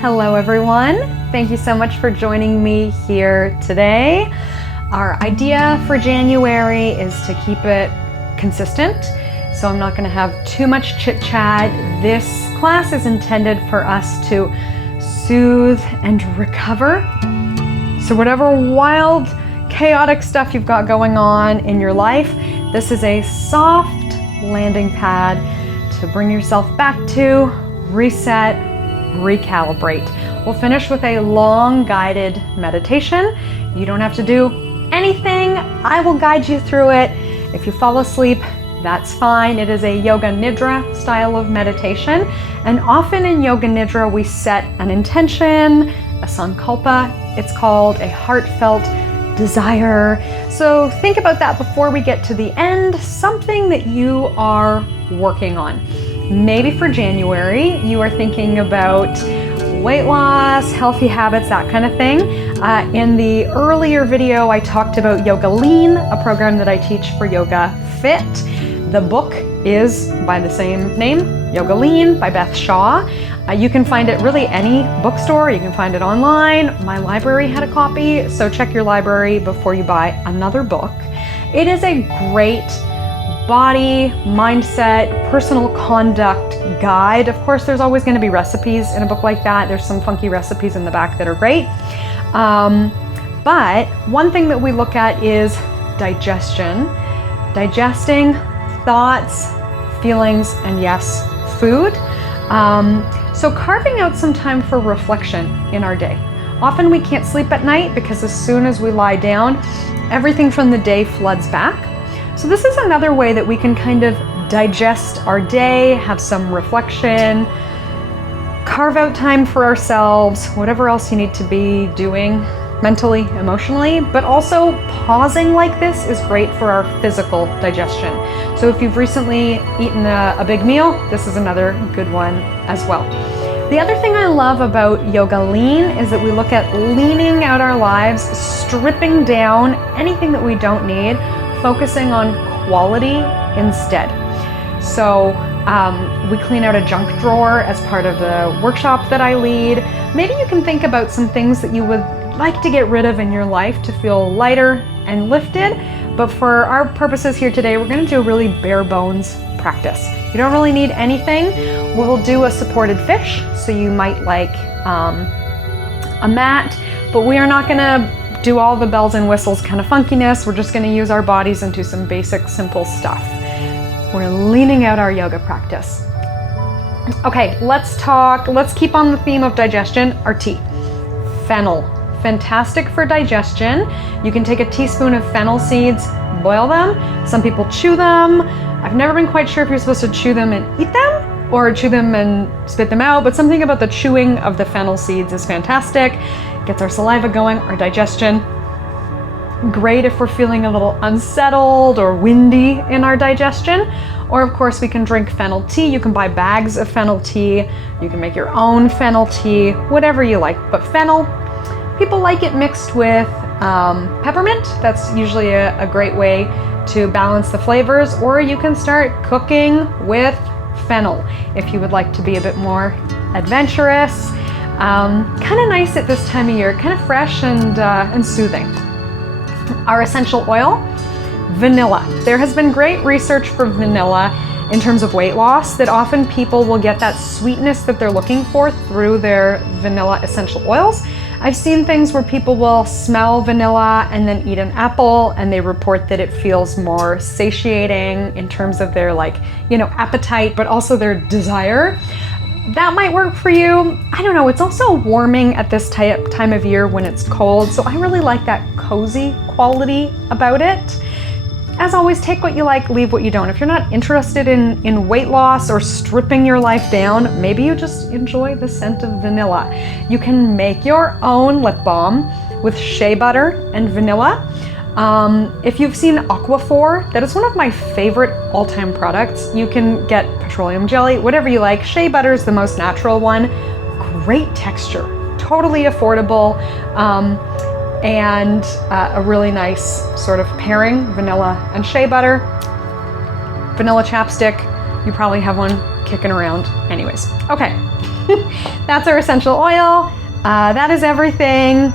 Hello everyone. Thank you so much for joining me here today. Our idea for January is to keep it consistent, so I'm not going to have too much chit chat. This class is intended for us to soothe and recover. So whatever wild, chaotic stuff you've got going on in your life, this is a soft landing pad to bring yourself back to, reset, recalibrate. We'll finish with a long guided meditation. You don't have to do anything. I will guide you through it. If you fall asleep, that's fine. It is a yoga nidra style of meditation. And often in yoga nidra, we set an intention, a sankalpa. It's called a heartfelt desire. So think about that before we get to the end, something that you are working on. Maybe for January, you are thinking about weight loss, healthy habits, that kind of thing. In the earlier video, I talked about Yoga Lean, a program that I teach for Yoga Fit. The book is by the same name, Yoga Lean by Beth Shaw. You can find it really any bookstore. You can find it online. My library had a copy, so check your library before you buy another book. It is a great body, mindset, personal conduct guide. Of course, there's always going to be recipes in a book like that. There's some funky recipes in the back that are great. But one thing that we look at is digestion. Digesting thoughts, feelings, and yes, food. So carving out some time for reflection in our day. Often we can't sleep at night because as soon as we lie down, everything from the day floods back. So this is another way that we can kind of digest our day, have some reflection, carve out time for ourselves, whatever else you need to be doing mentally, emotionally, but also pausing like this is great for our physical digestion. So if you've recently eaten a big meal, this is another good one as well. The other thing I love about Yoga Lean is that we look at leaning out our lives, stripping down anything that we don't need, focusing on quality instead. So we clean out a junk drawer as part of the workshop that I lead. Maybe you can think about some things that you would like to get rid of in your life to feel lighter and lifted. But for our purposes here today, we're going to do a really bare bones practice. You don't really need anything. We'll do a supported fish. So you might like a mat, but we are not going to do all the bells and whistles kind of funkiness. We're just going to use our bodies and do some basic, simple stuff. We're leaning out our yoga practice. Okay, let's keep on the theme of digestion, our tea. Fennel, fantastic for digestion. You can take a teaspoon of fennel seeds, boil them. Some people chew them. I've never been quite sure if you're supposed to chew them and eat them or chew them and spit them out, but something about the chewing of the fennel seeds is fantastic. Gets our saliva going, our digestion. Great if we're feeling a little unsettled or windy in our digestion. Or of course we can drink fennel tea. You can buy bags of fennel tea. You can make your own fennel tea, whatever you like. But fennel, people like it mixed with peppermint. That's usually a great way to balance the flavors. Or you can start cooking with fennel if you would like to be a bit more adventurous. Kind of nice at this time of year, kind of fresh and soothing. Our essential oil, vanilla. There has been great research for vanilla in terms of weight loss, that often people will get that sweetness that they're looking for through their vanilla essential oils. I've seen things where people will smell vanilla and then eat an apple and they report that it feels more satiating in terms of their appetite, but also their desire. That might work for you. I don't know, it's also warming at this time of year when it's cold, so I really like that cozy quality about it. As always, take what you like, leave what you don't. If you're not interested in weight loss or stripping your life down, maybe you just enjoy the scent of vanilla. You can make your own lip balm with shea butter and vanilla. If you've seen Aquaphor, that is one of my favorite all-time products. You can get petroleum jelly, whatever you like. Shea butter is the most natural one. Great texture, totally affordable, and a really nice sort of pairing, vanilla and shea butter. Vanilla chapstick, you probably have one kicking around anyways. Okay, That's our essential oil. That is everything.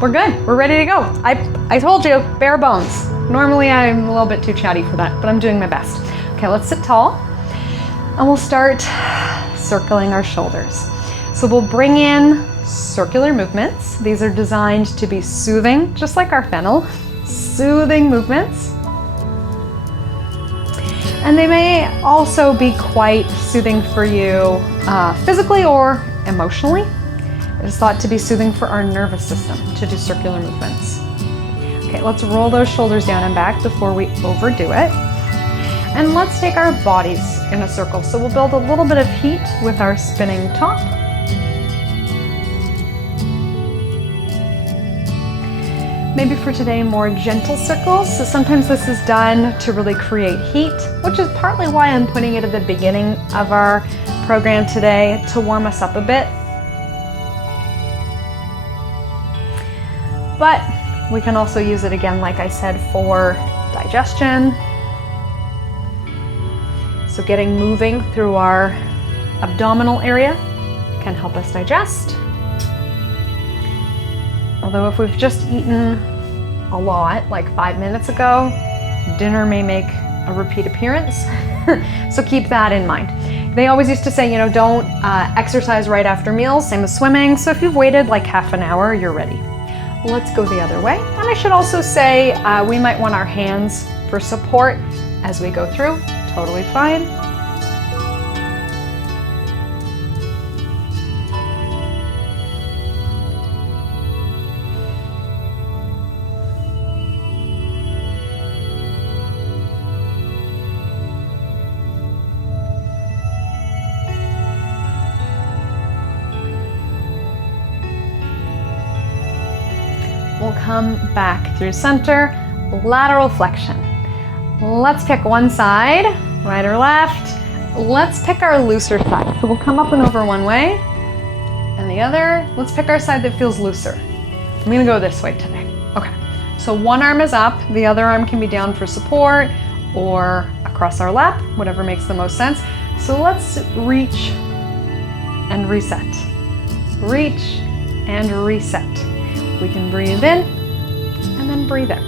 We're good. We're ready to go. I told you, bare bones. Normally I'm a little bit too chatty for that, but I'm doing my best. Okay, let's sit tall and we'll start circling our shoulders. So we'll bring in circular movements. These are designed to be soothing, just like our Fennel, soothing movements. And they may also be quite soothing for you physically or emotionally. It is thought to be soothing for our nervous system to do circular movements. Okay, let's roll those shoulders down and back before we overdo it. And let's take our bodies in a circle. So we'll build a little bit of heat with our spinning top. Maybe for today, more gentle circles. So sometimes this is done to really create heat, which is partly why I'm putting it at the beginning of our program today to warm us up a bit. But we can also use it again, like I said, for digestion. So getting moving through our abdominal area can help us digest. Although if we've just eaten a lot, like 5 minutes ago, dinner may make a repeat appearance. So keep that in mind. They always used to say, don't exercise right after meals, same as swimming. So if you've waited like half an hour, you're ready. Let's go the other way. And I should also say we might want our hands for support as we go through. Totally fine. We'll come back through center, lateral flexion. Let's pick one side, right or left. Let's pick our looser side. So we'll come up and over one way, and the other. Let's pick our side that feels looser. I'm gonna go this way today. Okay, so one arm is up, the other arm can be down for support or across our lap, whatever makes the most sense. So let's reach and reset. Reach and reset. We can breathe in and then breathe out.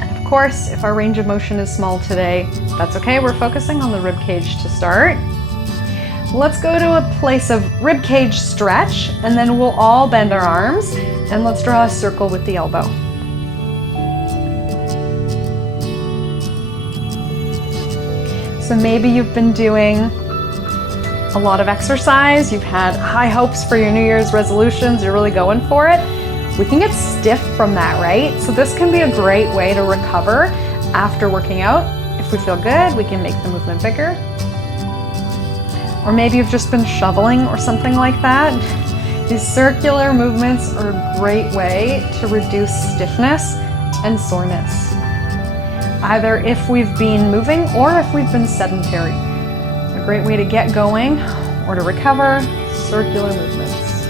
And of course, if our range of motion is small today, that's okay. We're focusing on the rib cage to start. Let's go to a place of rib cage stretch, and then we'll all bend our arms, and let's draw a circle with the elbow. So maybe you've been doing a lot of exercise, you've had high hopes for your New Year's resolutions, you're really going for it. We can get stiff from that, right? So this can be a great way to recover after working out. If we feel good, we can make the movement bigger. Or maybe you've just been shoveling or something like that. These circular movements are a great way to reduce stiffness and soreness, either if we've been moving or if we've been sedentary. A great way to get going or to recover, circular movements.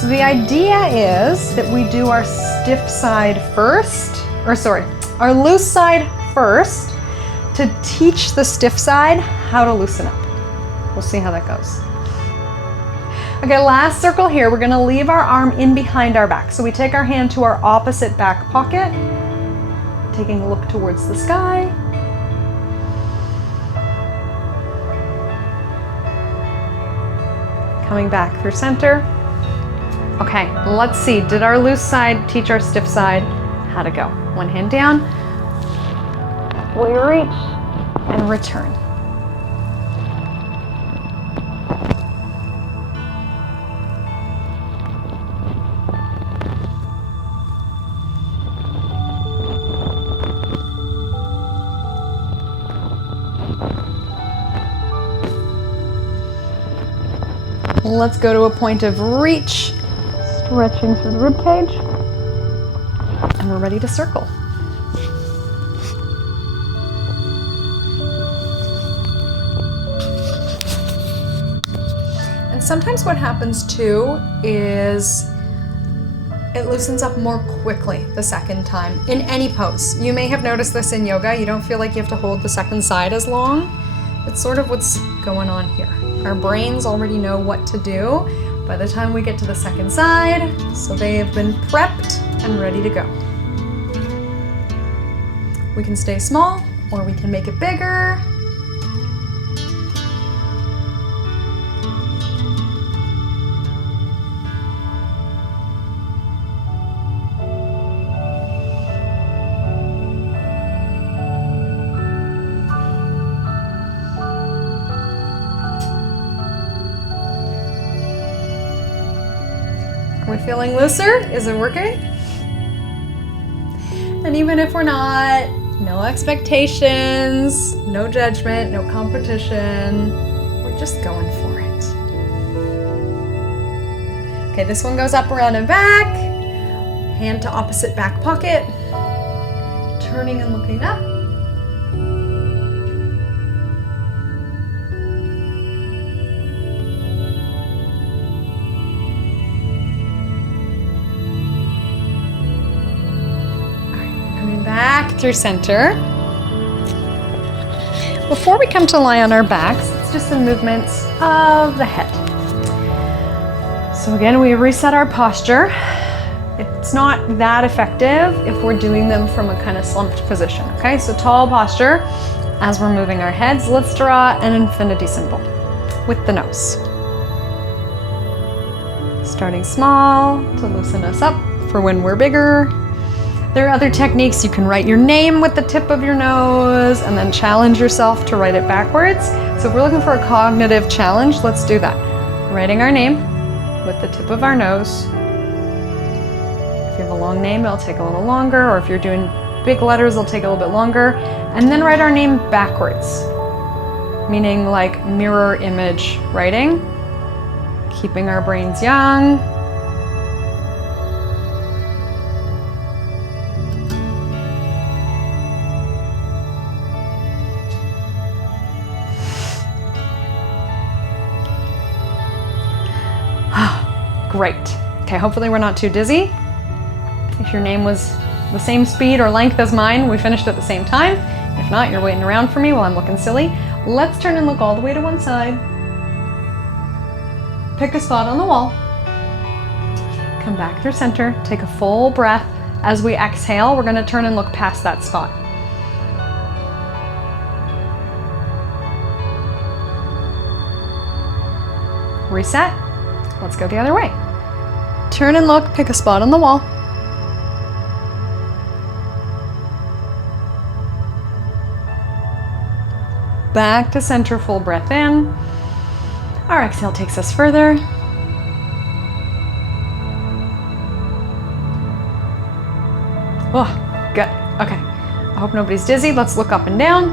So the idea is that we do our stiff side first, our loose side first to teach the stiff side how to loosen up. We'll see how that goes. Okay, last circle here. We're gonna leave our arm in behind our back. So we take our hand to our opposite back pocket, taking a look towards the sky. Coming back through center. Okay, let's see. Did our loose side teach our stiff side how to go? One hand down. We reach and return. Let's go to a point of reach, stretching through the rib cage, and we're ready to circle. And sometimes what happens too is it loosens up more quickly the second time in any pose. You may have noticed this in yoga. You don't feel like you have to hold the second side as long. It's sort of what's going on here. Our brains already know what to do by the time we get to the second side, so they have been prepped and ready to go. We can stay small or we can make it bigger. Are we feeling looser? Is it working? And even if we're not, no expectations, no judgment, no competition. We're just going for it. Okay, this one goes up, around, and back. Hand to opposite back pocket. Turning and looking up. Back through center. Before we come to lie on our backs, it's just some movements of the head. So again, we reset our posture. It's not that effective if we're doing them from a kind of slumped position, okay? So tall posture as we're moving our heads. Let's draw an infinity symbol with the nose. Starting small to loosen us up for when we're bigger. There are other techniques. You can write your name with the tip of your nose and then challenge yourself to write it backwards. So if we're looking for a cognitive challenge, let's do that. Writing our name with the tip of our nose. If you have a long name, it'll take a little longer, or if you're doing big letters, it'll take a little bit longer. And then write our name backwards, meaning like mirror image writing, keeping our brains young. Great. Okay, hopefully we're not too dizzy. If your name was the same speed or length as mine, we finished at the same time. If not, you're waiting around for me while I'm looking silly. Let's turn and look all the way to one side. Pick a spot on the wall. Come back through center. Take a full breath. As we exhale, we're going to turn and look past that spot. Reset. Let's go the other way. Turn and look, pick a spot on the wall. Back to center, full breath in. Our exhale takes us further. Oh, good. Okay. I hope nobody's dizzy. Let's look up and down.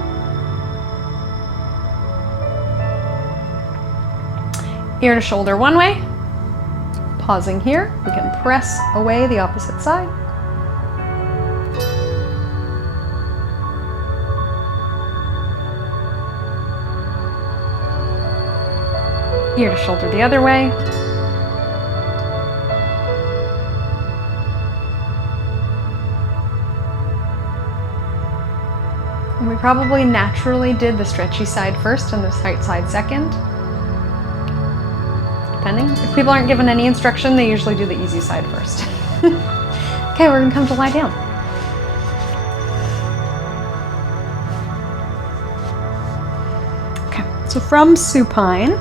Ear to shoulder one way. Pausing here, we can press away the opposite side. Ear to shoulder the other way. And we probably naturally did the stretchy side first and the tight side second. Depending. If people aren't given any instruction, they usually do the easy side first. Okay, we're gonna come to lie down. Okay, so from supine,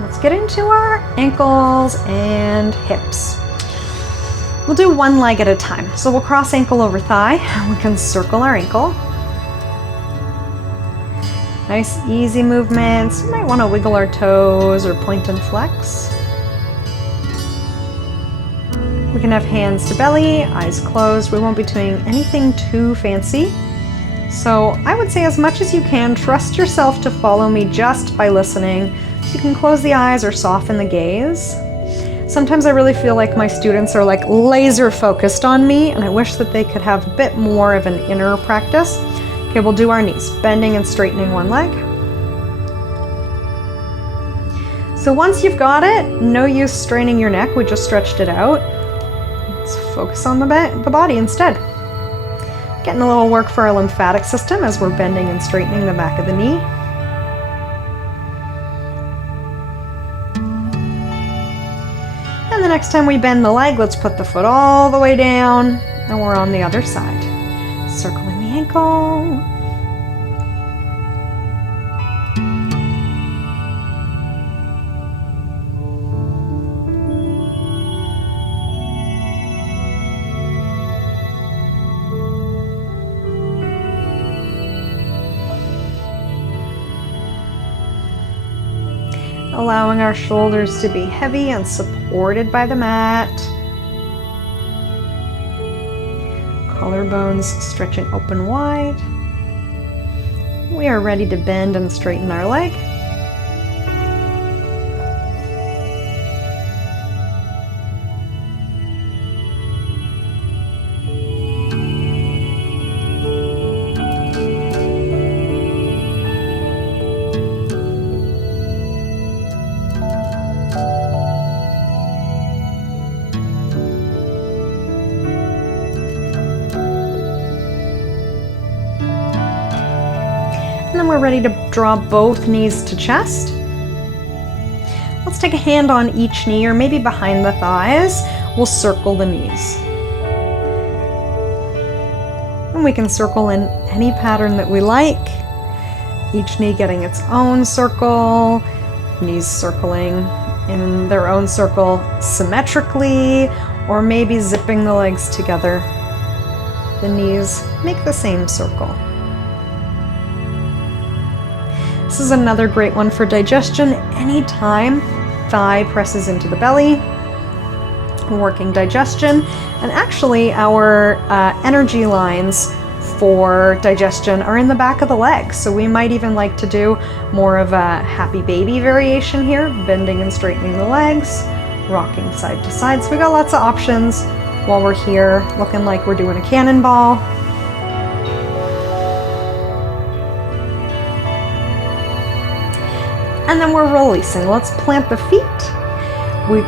let's get into our ankles and hips. We'll do one leg at a time. So we'll cross ankle over thigh. We can circle our ankle. Nice easy movements. You might want to wiggle our toes or point and flex. We can have hands to belly, eyes closed. We won't be doing anything too fancy. So I would say as much as you can, trust yourself to follow me just by listening. So you can close the eyes or soften the gaze. Sometimes I really feel like my students are like laser focused on me, and I wish that they could have a bit more of an inner practice. Okay, we'll do our knees, bending and straightening one leg. So once you've got it, no use straining your neck, we just stretched it out. focus on the body instead. Getting a little work for our lymphatic system as we're bending and straightening the back of the knee. And the next time we bend the leg, let's put the foot all the way down, and we're on the other side. Circling the ankle. Allowing our shoulders to be heavy and supported by the mat. Collarbones stretching open wide. We are ready to bend and straighten our leg. And then we're ready to draw both knees to chest. Let's take a hand on each knee, or maybe behind the thighs. We'll circle the knees. And we can circle in any pattern that we like. Each knee getting its own circle, knees circling in their own circle symmetrically, or maybe zipping the legs together. The knees make the same circle. This is another great one for digestion. Anytime thigh presses into the belly, working digestion. And actually our energy lines for digestion are in the back of the legs. So we might even like to do more of a happy baby variation here, bending and straightening the legs, rocking side to side. So we got lots of options while we're here, looking like we're doing a cannonball. And then we're releasing. Let's plant the feet. We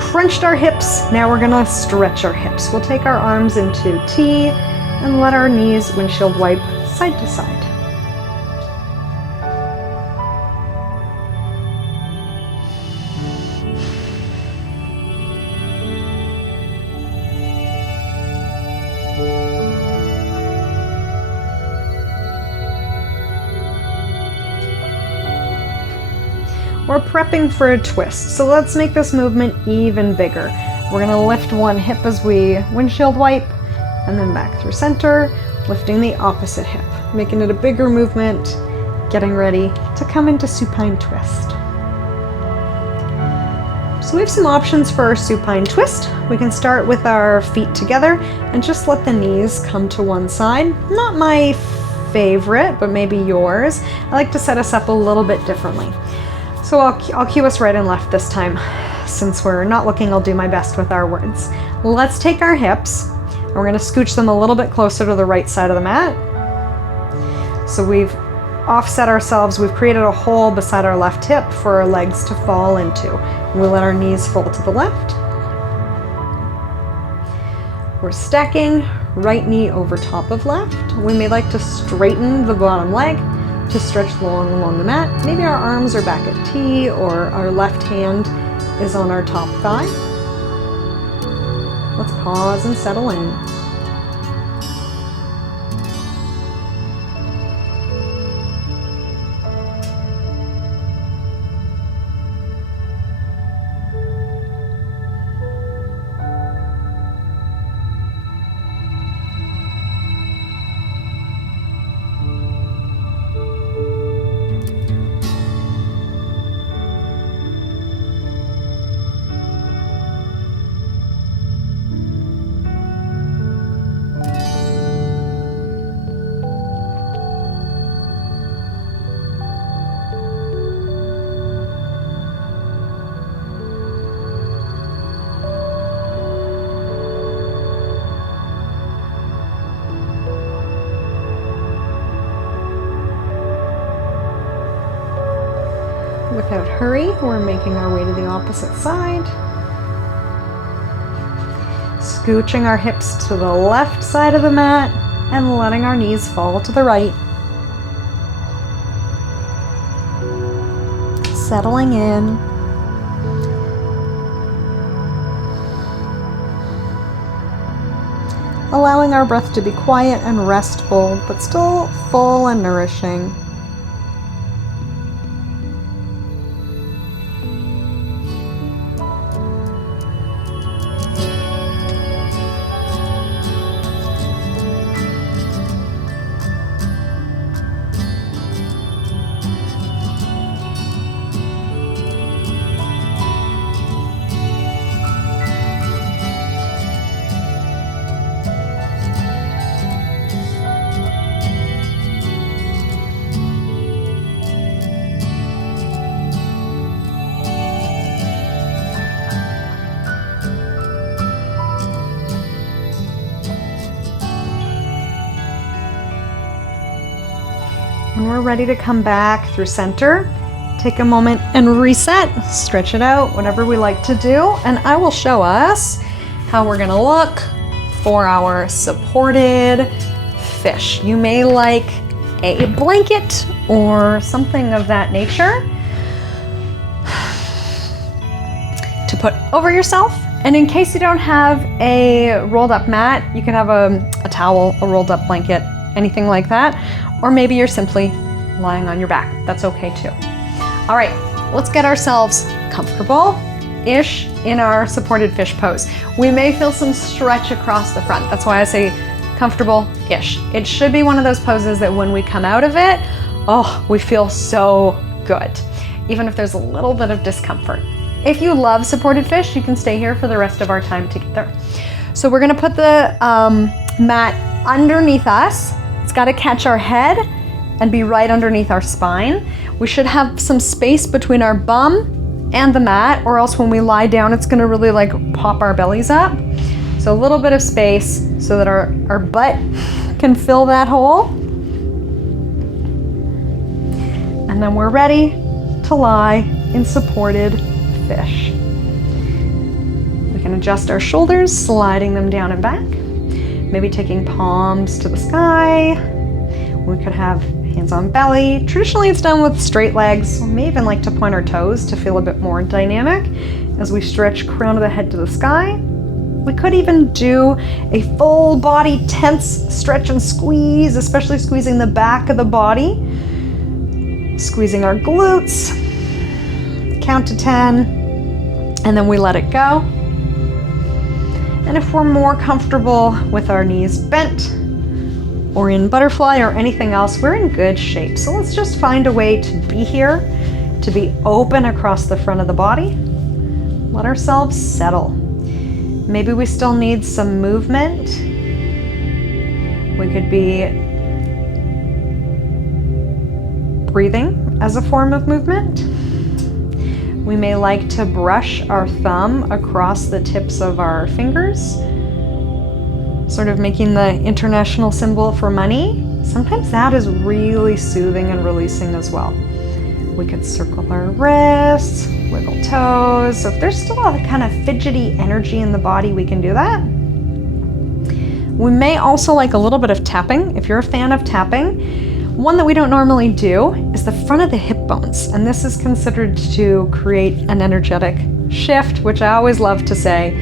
crunched our hips. Now we're gonna stretch our hips. We'll take our arms into T and let our knees windshield wipe side to side. We're prepping for a twist, so let's make this movement even bigger. We're gonna lift one hip as we windshield wipe, and then back through center, lifting the opposite hip, making it a bigger movement, getting ready to come into supine twist. So we have some options for our supine twist. We can start with our feet together and just let the knees come to one side. Not my favorite, but maybe yours. I like to set us up a little bit differently. So I'll cue us right and left this time. Since we're not looking, I'll do my best with our words. Let's take our hips, and we're gonna scooch them a little bit closer to the right side of the mat. So we've offset ourselves, we've created a hole beside our left hip for our legs to fall into. We'll let our knees fall to the left. We're stacking right knee over top of left. We may like to straighten the bottom leg to stretch long along the mat. Maybe our arms are back at T, or our left hand is on our top thigh. Let's pause and settle in. Without hurry, we're making our way to the opposite side. scooching our hips to the left side of the mat and letting our knees fall to the right. Settling in. Allowing our breath to be quiet and restful, but still full and nourishing. When we're ready to come back through center, take a moment and reset, stretch it out, whatever we like to do, and I will show us how we're gonna look for our supported fish. You may like a blanket or something of that nature to put over yourself. And in case you don't have a rolled up mat, you can have a towel, a rolled up blanket, anything like that. Or maybe you're simply lying on your back. That's okay too. All right, let's get ourselves comfortable-ish in our supported fish pose. We may feel some stretch across the front. That's why I say comfortable-ish. It should be one of those poses that when we come out of it, oh, we feel so good, even if there's a little bit of discomfort. If you love supported fish, you can stay here for the rest of our time together. So we're gonna put the mat underneath us. It's got to catch our head and be right underneath our spine. We should have some space between our bum and the mat, or else when we lie down, it's going to really like pop our bellies up. So a little bit of space so that our butt can fill that hole. And then we're ready to lie in supported fish. We can adjust our shoulders, sliding them down and back. Maybe taking palms to the sky. We could have hands on belly. Traditionally it's done with straight legs. We may even like to point our toes to feel a bit more dynamic as we stretch crown of the head to the sky. We could even do a full body tense stretch and squeeze, especially squeezing the back of the body. Squeezing our glutes. Count to 10, and then we let it go. And if we're more comfortable with our knees bent or in butterfly or anything else, we're in good shape. So let's just find a way to be here, to be open across the front of the body. Let ourselves settle. Maybe we still need some movement. We could be breathing as a form of movement. We may like to brush our thumb across the tips of our fingers, sort of making the international symbol for money. Sometimes that is really soothing and releasing as well. We could circle our wrists, wiggle toes. So if there's still a kind of fidgety energy in the body, we can do that. We may also like a little bit of tapping. If you're a fan of tapping, one that we don't normally do is the front of the hip bones, and this is considered to create an energetic shift, which I always love to say.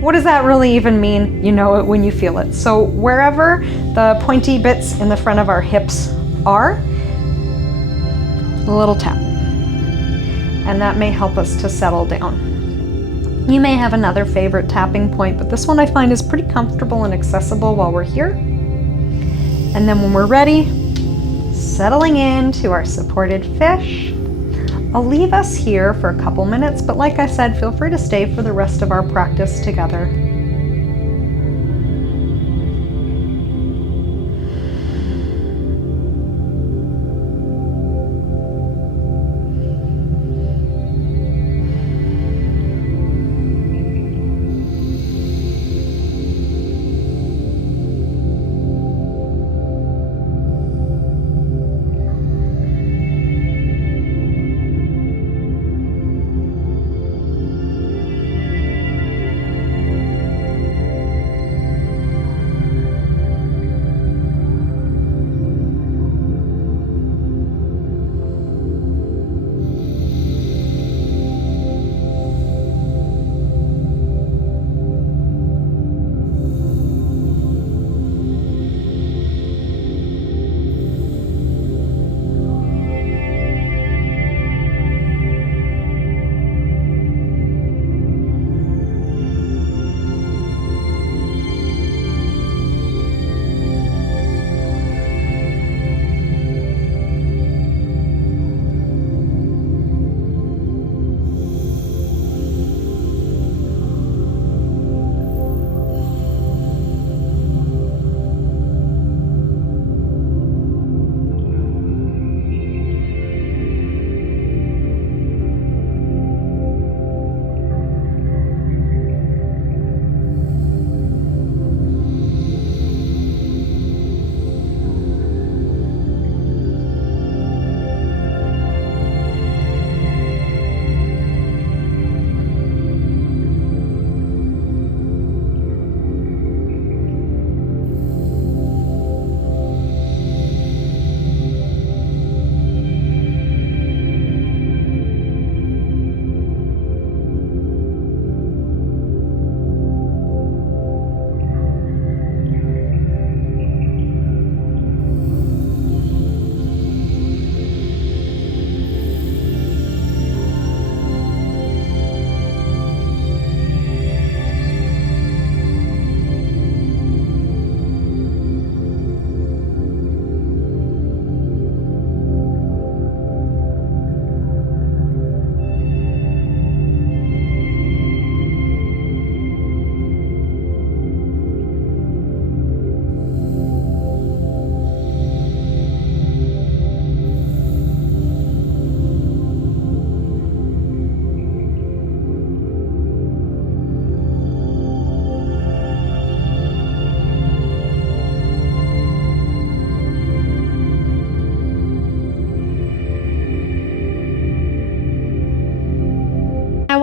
What does that really even mean? You know it when you feel it. So wherever the pointy bits in the front of our hips are, a little tap, and that may help us to settle down. You may have another favorite tapping point, but this one I find is pretty comfortable and accessible while we're here. And then when we're ready, settling into our supported fish. I'll leave us here for a couple minutes, but like I said, feel free to stay for the rest of our practice together.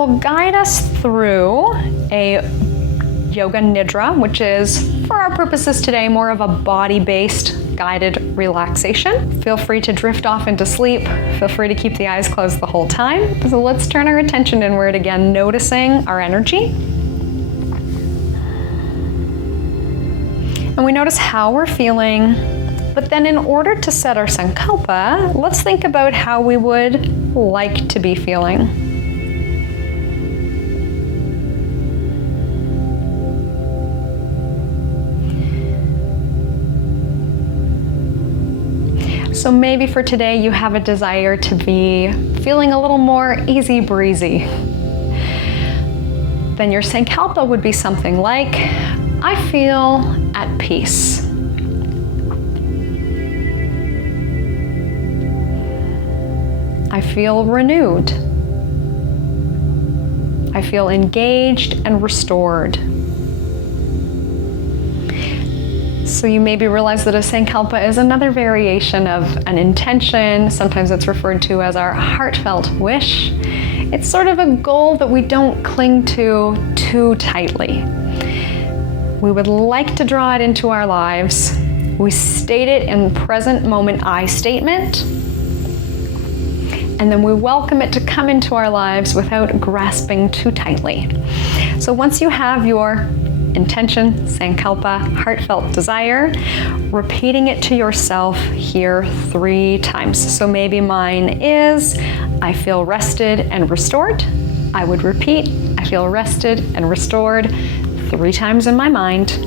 will guide us through a yoga nidra, which is, for our purposes today, more of a body-based guided relaxation. Feel free to drift off into sleep. Feel free to keep the eyes closed the whole time. So let's turn our attention inward again, noticing our energy. And we notice how we're feeling. But then in order to set our sankalpa, let's think about how we would like to be feeling. So maybe for today you have a desire to be feeling a little more easy breezy. Then your sankalpa would be something like, I feel at peace. I feel renewed. I feel engaged and restored. So you maybe realize that a sankalpa is another variation of an intention. Sometimes it's referred to as our heartfelt wish. It's sort of a goal that we don't cling to too tightly. We would like to draw it into our lives. We state it in present moment I statement, and then we welcome it to come into our lives without grasping too tightly. So once you have your intention, sankalpa, heartfelt desire, repeating it to yourself here 3 times. So maybe mine is, I feel rested and restored. I would repeat, I feel rested and restored 3 times in my mind.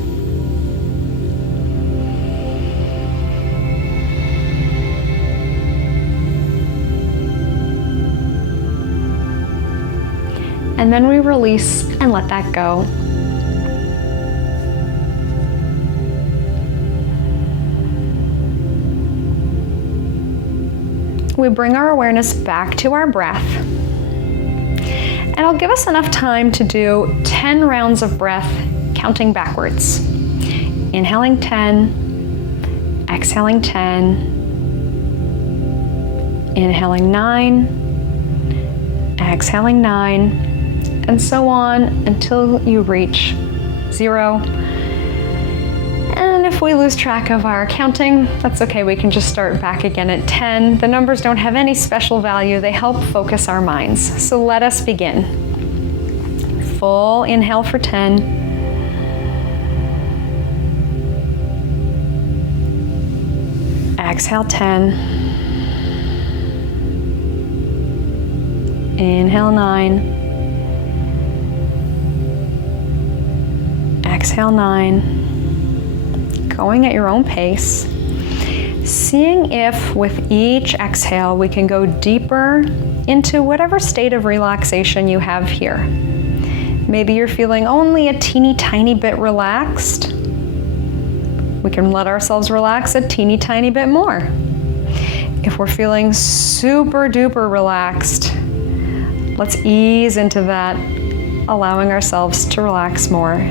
And then we release and let that go. We bring our awareness back to our breath. And it'll give us enough time to do 10 rounds of breath, counting backwards. Inhaling 10, exhaling 10, inhaling 9, exhaling 9, and so on until you reach 0. And if we lose track of our counting, that's okay. We can just start back again at 10. The numbers don't have any special value. They help focus our minds. So let us begin. Full inhale for 10. Exhale 10. Inhale 9. Exhale 9. Going at your own pace, seeing if with each exhale we can go deeper into whatever state of relaxation you have here. Maybe you're feeling only a teeny tiny bit relaxed. We can let ourselves relax a teeny tiny bit more. If we're feeling super duper relaxed, let's ease into that, allowing ourselves to relax more.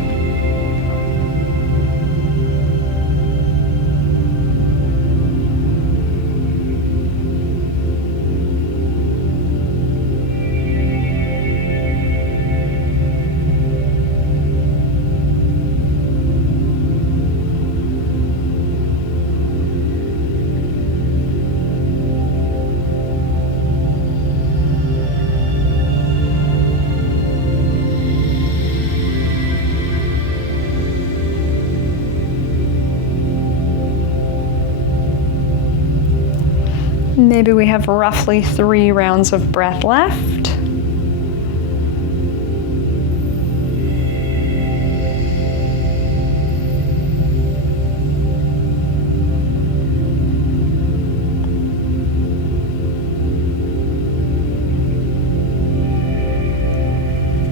Maybe we have roughly 3 rounds of breath left.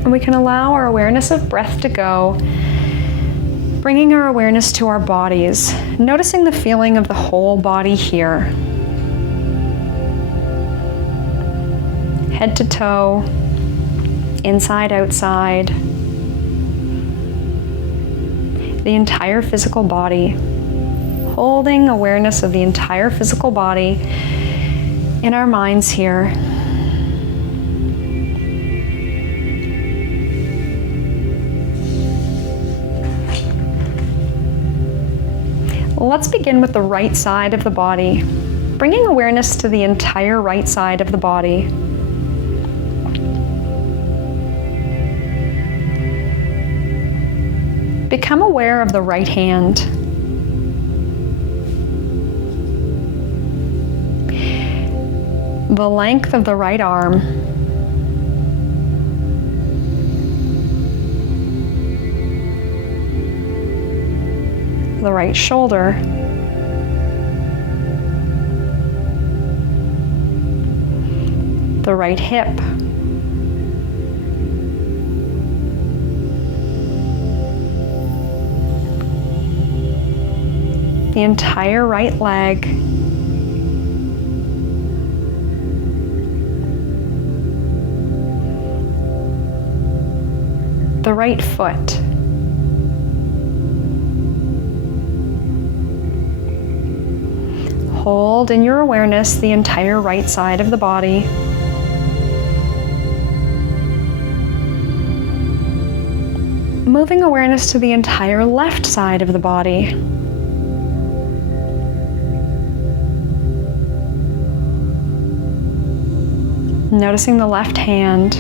And we can allow our awareness of breath to go, bringing our awareness to our bodies, noticing the feeling of the whole body here. Head to toe, inside, outside, the entire physical body, holding awareness of the entire physical body in our minds here. Let's begin with the right side of the body, bringing awareness to the entire right side of the body. Become aware of the right hand. The length of the right arm. The right shoulder. The right hip. The entire right leg. The right foot. Hold in your awareness the entire right side of the body. Moving awareness to the entire left side of the body. Noticing the left hand.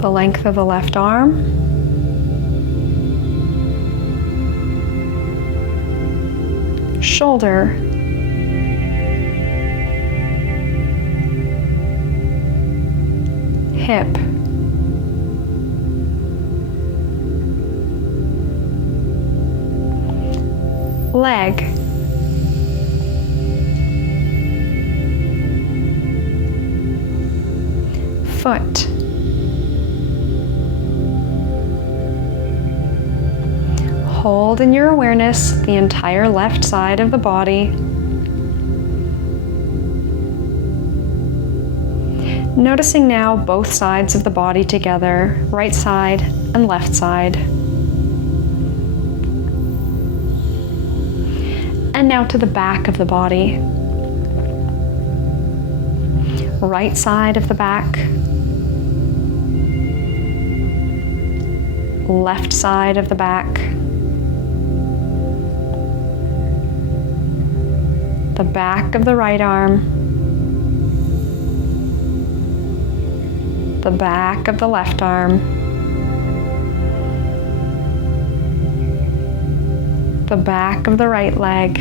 The length of the left arm. Shoulder. Hip. Leg. Foot. Hold in your awareness the entire left side of the body. Noticing now both sides of the body together, right side and left side. And now to the back of the body. Right side of the back. Left side of the back. The back of the right arm. The back of the left arm. The back of the right leg.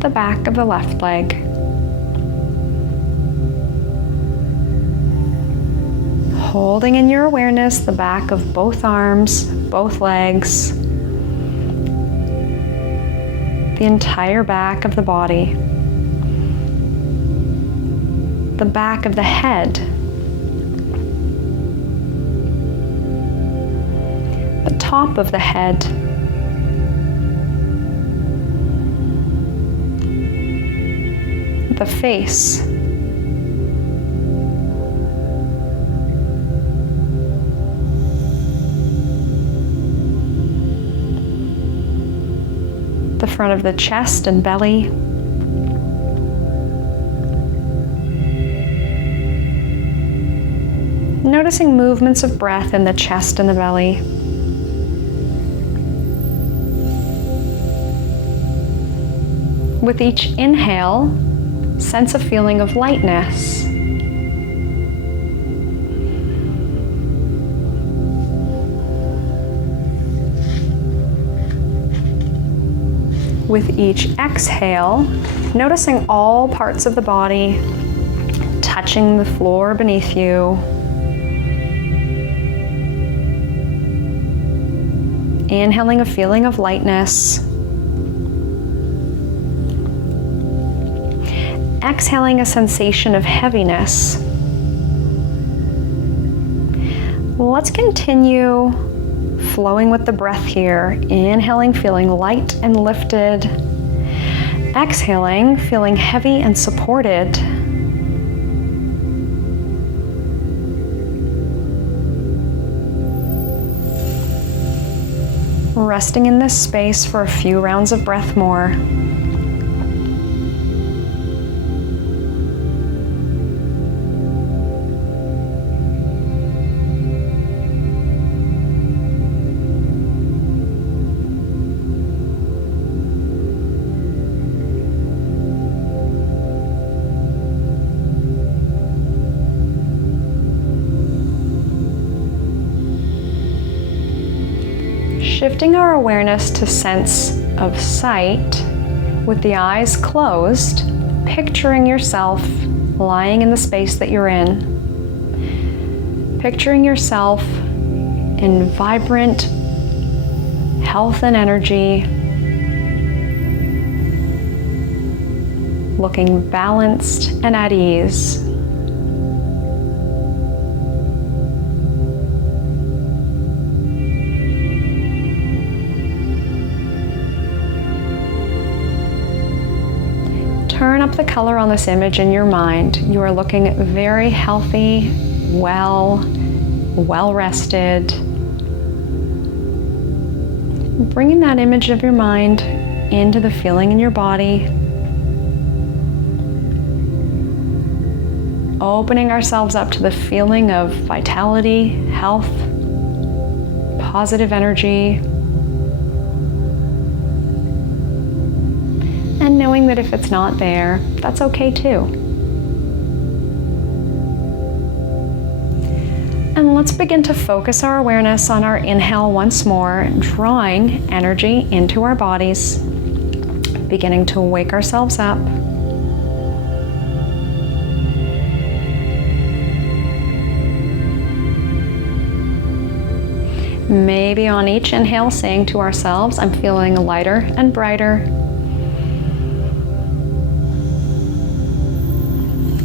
The back of the left leg. Holding in your awareness the back of both arms, both legs, the entire back of the body, the back of the head, the top of the head, the face, the front of the chest and belly, noticing movements of breath in the chest and the belly. With each inhale, sense a feeling of lightness. With each exhale, noticing all parts of the body touching the floor beneath you. Inhaling a feeling of lightness. Exhaling a sensation of heaviness. Let's continue flowing with the breath here. Inhaling, feeling light and lifted. Exhaling, feeling heavy and supported. Resting in this space for a few rounds of breath more. Shifting our awareness to sense of sight with the eyes closed, picturing yourself lying in the space that you're in. Picturing yourself in vibrant health and energy, looking balanced and at ease. Turn up the color on this image in your mind. You are looking very healthy, well rested. Bringing that image of your mind into the feeling in your body. Opening ourselves up to the feeling of vitality, health, positive energy. And knowing that if it's not there, that's okay too. And let's begin to focus our awareness on our inhale once more, drawing energy into our bodies, beginning to wake ourselves up. Maybe on each inhale saying to ourselves, I'm feeling lighter and brighter.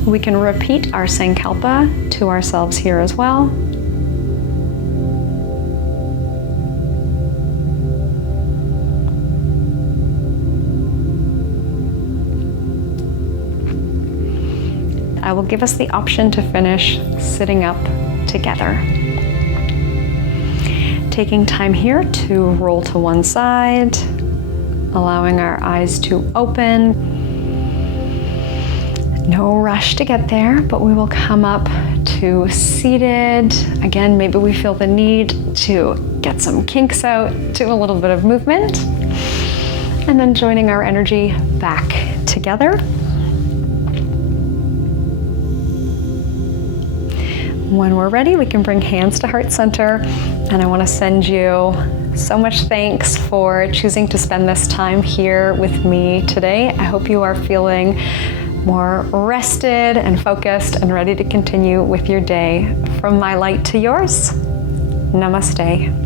We can repeat our Sankalpa to ourselves here as well. I will give us the option to finish sitting up together. Taking time here to roll to one side, allowing our eyes to open. No rush to get there, but we will come up to seated. Again, maybe we feel the need to get some kinks out, do a little bit of movement, and then joining our energy back together. When we're ready, we can bring hands to heart center, and I want to send you so much thanks for choosing to spend this time here with me today. I hope you are feeling more rested and focused and ready to continue with your day. From my light to yours, namaste.